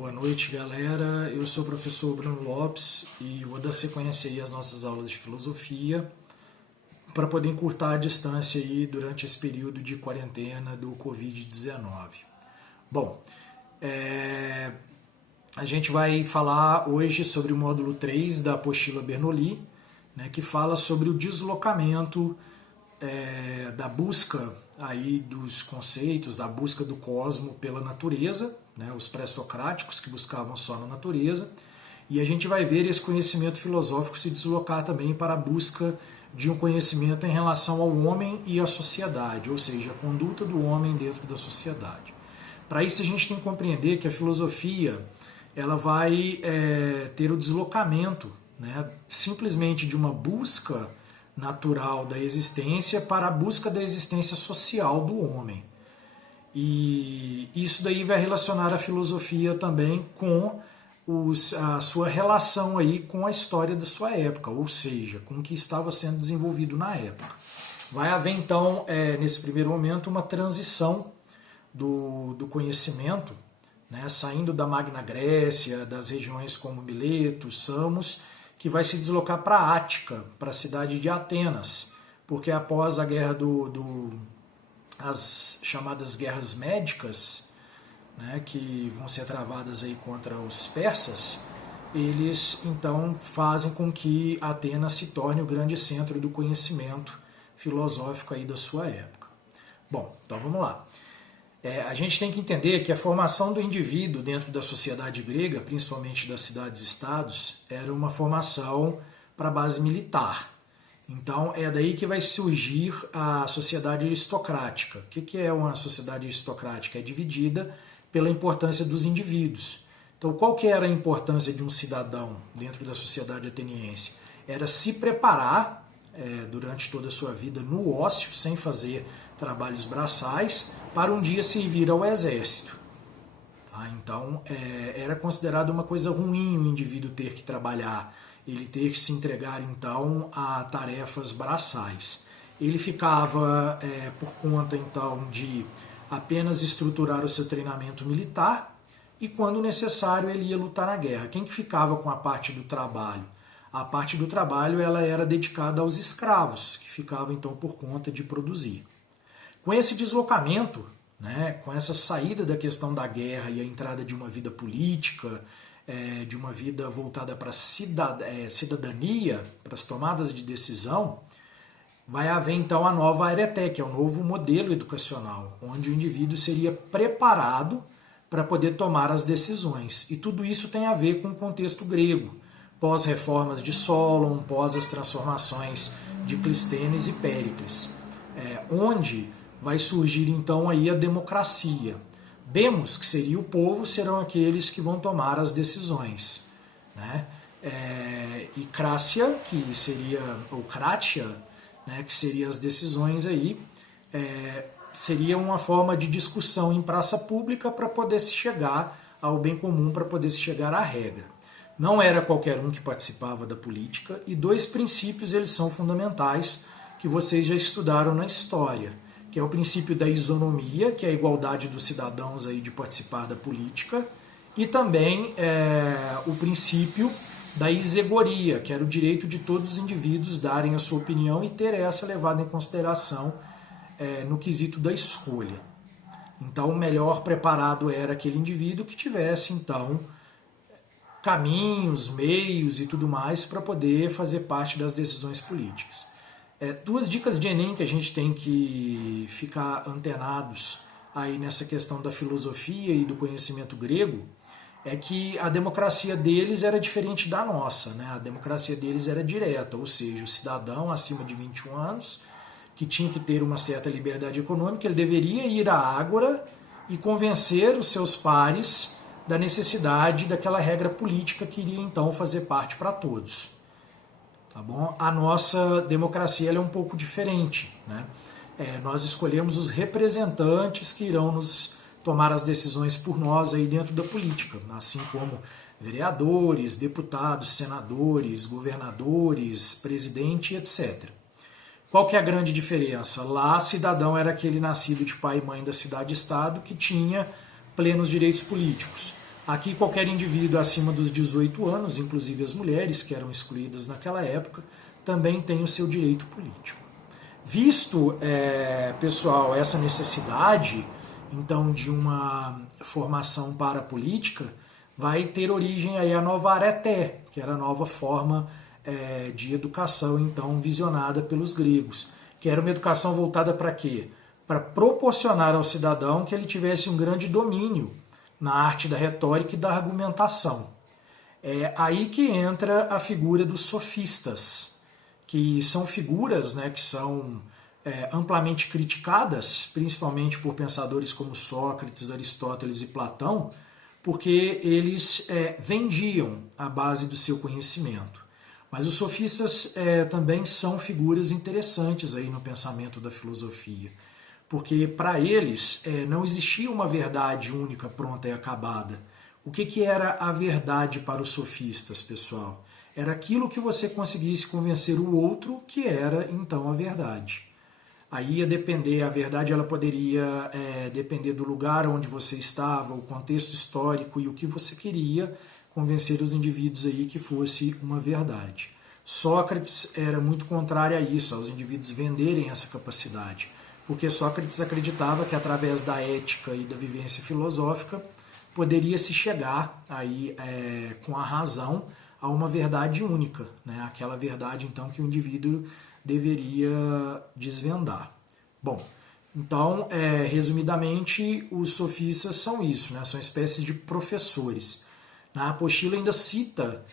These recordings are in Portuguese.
Boa noite, galera. Eu sou o professor Bruno Lopes e vou dar sequência aí às nossas aulas de filosofia para poder encurtar a distância aí durante esse período de quarentena do Covid-19. Bom, a gente vai falar hoje sobre o módulo 3 da apostila Bernoulli, né, que fala sobre o deslocamento da busca aí dos conceitos, da busca do cosmo pela natureza, né, os pré-socráticos que buscavam só na natureza, e a gente vai ver esse conhecimento filosófico se deslocar também para a busca de um conhecimento em relação ao homem e à sociedade, ou seja, a conduta do homem dentro da sociedade. Para isso a gente tem que compreender que a filosofia ela vai ter o deslocamento, né, simplesmente de uma busca natural da existência para a busca da existência social do homem. E isso daí vai relacionar a filosofia também com a sua relação aí com a história da sua época, ou seja, com o que estava sendo desenvolvido na época. Vai haver então, nesse primeiro momento, uma transição do conhecimento, né, saindo da Magna Grécia, das regiões como Mileto, Samos, que vai se deslocar para a Ática, para a cidade de Atenas, porque após a guerra as chamadas guerras médicas, né, que vão ser travadas aí contra os persas, eles então fazem com que Atenas se torne o grande centro do conhecimento filosófico aí da sua época. Bom, então vamos lá. A gente tem que entender que a formação do indivíduo dentro da sociedade grega, principalmente das cidades-estados, era uma formação para base militar. Então é daí que vai surgir a sociedade aristocrática. O que é uma sociedade aristocrática? É dividida pela importância dos indivíduos. Então qual que era a importância de um cidadão dentro da sociedade ateniense? Era se preparar durante toda a sua vida no ócio, sem fazer trabalhos braçais, para um dia servir ao exército. Então, era considerado uma coisa ruim o indivíduo ter que trabalhar, ele ter que se entregar, então, a tarefas braçais. Ele ficava por conta, então, de apenas estruturar o seu treinamento militar e, quando necessário, ele ia lutar na guerra. Quem que ficava com a parte do trabalho? A parte do trabalho ela era dedicada aos escravos, que ficavam, então, por conta de produzir. Com esse deslocamento, né, com essa saída da questão da guerra e a entrada de uma vida política, de uma vida voltada para a cidadania, para as tomadas de decisão, vai haver então a nova areté, que é o novo modelo educacional, onde o indivíduo seria preparado para poder tomar as decisões. E tudo isso tem a ver com o contexto grego, pós-reformas de Solon, pós as transformações de Clístenes e Péricles, onde vai surgir então aí a democracia. Demos, que seria o povo, serão aqueles que vão tomar as decisões, né? E Crácia, que seria, ou Crátia, né, que seria as decisões aí, seria uma forma de discussão em praça pública para poder se chegar ao bem comum, para poder se chegar à regra. Não era qualquer um que participava da política, e dois princípios eles são fundamentais que vocês já estudaram na história, que é o princípio da isonomia, que é a igualdade dos cidadãos aí de participar da política, e também o princípio da isegoria, que era o direito de todos os indivíduos darem a sua opinião e ter essa levada em consideração no quesito da escolha. Então, o melhor preparado era aquele indivíduo que tivesse, então, caminhos, meios e tudo mais para poder fazer parte das decisões políticas. Duas dicas de Enem que a gente tem que ficar antenados aí nessa questão da filosofia e do conhecimento grego é que a democracia deles era diferente da nossa, né? A democracia deles era direta, ou seja, o cidadão acima de 21 anos, que tinha que ter uma certa liberdade econômica, ele deveria ir à ágora e convencer os seus pares da necessidade daquela regra política que iria então fazer parte para todos. Tá bom? A nossa democracia ela é um pouco diferente, né? Nós escolhemos os representantes que irão nos tomar as decisões por nós aí dentro da política, assim como vereadores, deputados, senadores, governadores, presidente, etc. Qual que é a grande diferença? Lá, cidadão era aquele nascido de pai e mãe da cidade-estado que tinha plenos direitos políticos. Aqui qualquer indivíduo acima dos 18 anos, inclusive as mulheres que eram excluídas naquela época, também tem o seu direito político. Visto, pessoal, essa necessidade, então, de uma formação para a política, vai ter origem aí a nova areté, que era a nova forma de educação, então, visionada pelos gregos, que era uma educação voltada para quê? Para proporcionar ao cidadão que ele tivesse um grande domínio na arte da retórica e da argumentação. É aí que entra a figura dos sofistas, que são figuras, né, que são amplamente criticadas, principalmente por pensadores como Sócrates, Aristóteles e Platão, porque eles vendiam a base do seu conhecimento. Mas os sofistas também são figuras interessantes aí no pensamento da filosofia, porque para eles não existia uma verdade única, pronta e acabada. O que era a verdade para os sofistas, pessoal? Era aquilo que você conseguisse convencer o outro que era, então, a verdade. Aí ia depender, a verdade ela poderia depender do lugar onde você estava, o contexto histórico e o que você queria convencer os indivíduos aí que fosse uma verdade. Sócrates era muito contrário a isso, aos indivíduos venderem essa capacidade, porque Sócrates acreditava que através da ética e da vivência filosófica poderia se chegar aí com a razão a uma verdade única, né? Aquela verdade então que o indivíduo deveria desvendar. Bom, então, resumidamente, os sofistas são isso, né? São espécies de professores. Na apostila ainda cita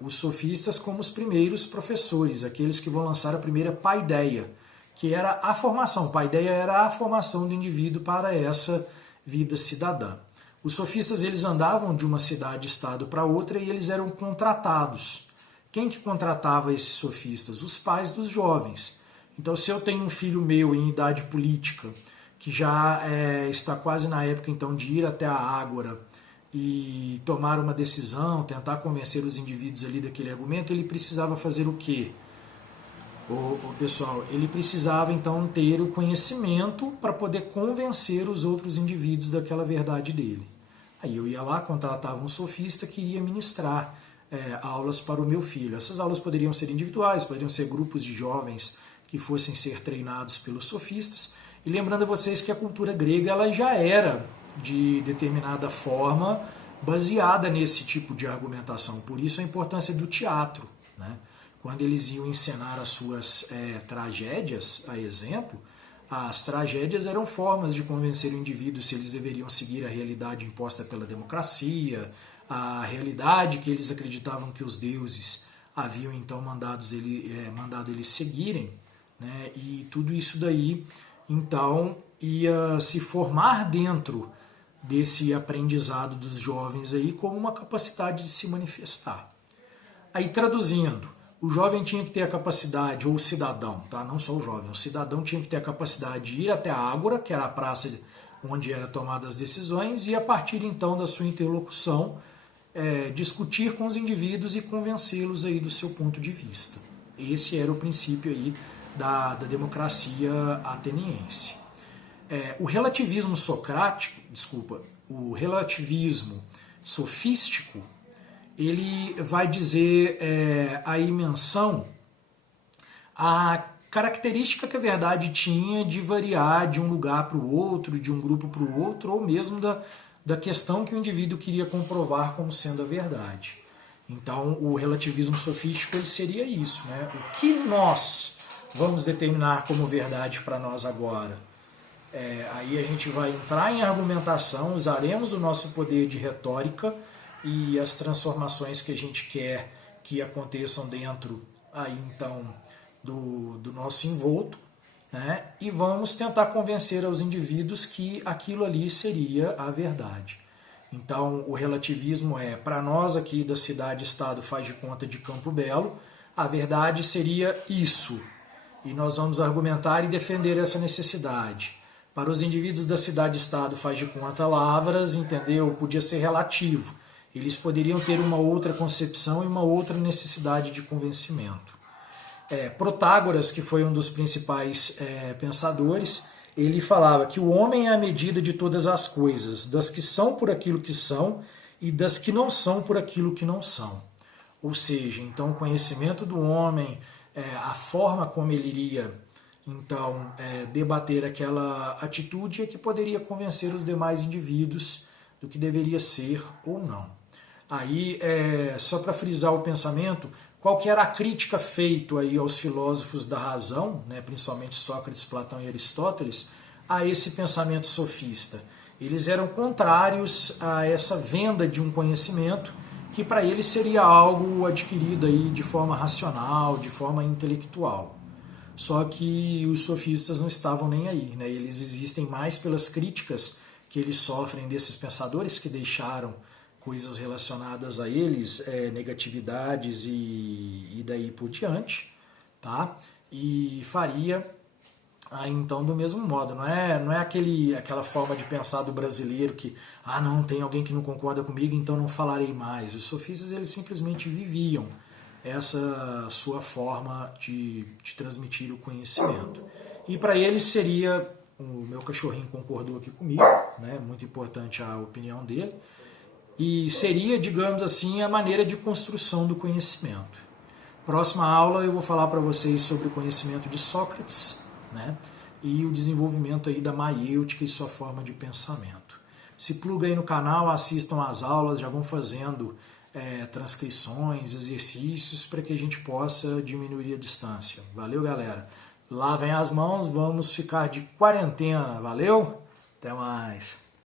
os sofistas como os primeiros professores, aqueles que vão lançar a primeira paideia, que era a formação. Paideia era a formação do indivíduo para essa vida cidadã. Os sofistas eles andavam de uma cidade-estado para outra e eles eram contratados. Quem que contratava esses sofistas? Os pais dos jovens. Então, se eu tenho um filho meu em idade política, que já está quase na época então de ir até a ágora e tomar uma decisão, tentar convencer os indivíduos ali daquele argumento, ele precisava fazer o quê? Pessoal, ele precisava então ter o conhecimento para poder convencer os outros indivíduos daquela verdade dele. Aí eu ia lá, contratava um sofista que ia ministrar aulas para o meu filho. Essas aulas poderiam ser individuais, poderiam ser grupos de jovens que fossem ser treinados pelos sofistas. E lembrando a vocês que a cultura grega ela já era, de determinada forma, baseada nesse tipo de argumentação. Por isso a importância do teatro, né? Quando eles iam encenar as suas tragédias, a exemplo, as tragédias eram formas de convencer o indivíduo se eles deveriam seguir a realidade imposta pela democracia, a realidade que eles acreditavam que os deuses haviam então mandado eles seguirem, né? E tudo isso daí então ia se formar dentro desse aprendizado dos jovens aí como uma capacidade de se manifestar. Aí traduzindo, o jovem tinha que ter a capacidade, ou o cidadão, tá? Não só o jovem, o cidadão tinha que ter a capacidade de ir até a ágora, que era a praça onde eram tomadas as decisões, e a partir então da sua interlocução, discutir com os indivíduos e convencê-los aí do seu ponto de vista. Esse era o princípio aí da democracia ateniense. O relativismo o relativismo sofístico, ele vai dizer aí menção à característica que a verdade tinha de variar de um lugar para o outro, de um grupo para o outro, ou mesmo da questão que o indivíduo queria comprovar como sendo a verdade. Então, o relativismo sofístico ele seria isso, né? O que nós vamos determinar como verdade para nós agora? Aí a gente vai entrar em argumentação, usaremos o nosso poder de retórica e as transformações que a gente quer que aconteçam dentro aí então do nosso envolto, né? E vamos tentar convencer aos indivíduos que aquilo ali seria a verdade. Então o relativismo para nós aqui da cidade-estado faz de conta de Campo Belo, a verdade seria isso. E nós vamos argumentar e defender essa necessidade. Para os indivíduos da cidade-estado faz de conta Lavras, entendeu? Podia ser relativo. Eles poderiam ter uma outra concepção e uma outra necessidade de convencimento. Protágoras, que foi um dos principais pensadores, ele falava que o homem é a medida de todas as coisas, das que são por aquilo que são e das que não são por aquilo que não são. Ou seja, então o conhecimento do homem, a forma como ele iria então debater aquela atitude é que poderia convencer os demais indivíduos do que deveria ser ou não. Aí, só para frisar o pensamento, qual que era a crítica feita aí aos filósofos da razão, né, principalmente Sócrates, Platão e Aristóteles, a esse pensamento sofista? Eles eram contrários a essa venda de um conhecimento que para eles seria algo adquirido aí de forma racional, de forma intelectual. Só que os sofistas não estavam nem aí, né? Eles existem mais pelas críticas que eles sofrem desses pensadores que deixaram coisas relacionadas a eles, negatividades e daí por diante, tá? E faria então do mesmo modo, não é aquela forma de pensar do brasileiro que, não, tem alguém que não concorda comigo, então não falarei mais. Os sofistas, eles simplesmente viviam essa sua forma de transmitir o conhecimento. E para eles seria, o meu cachorrinho concordou aqui comigo, né, muito importante a opinião dele, e seria, digamos assim, a maneira de construção do conhecimento. Próxima aula eu vou falar para vocês sobre o conhecimento de Sócrates, né, e o desenvolvimento aí da maiêutica e sua forma de pensamento. Se pluga aí no canal, assistam às aulas, já vão fazendo transcrições, exercícios para que a gente possa diminuir a distância. Valeu, galera? Lavem as mãos, vamos ficar de quarentena. Valeu? Até mais!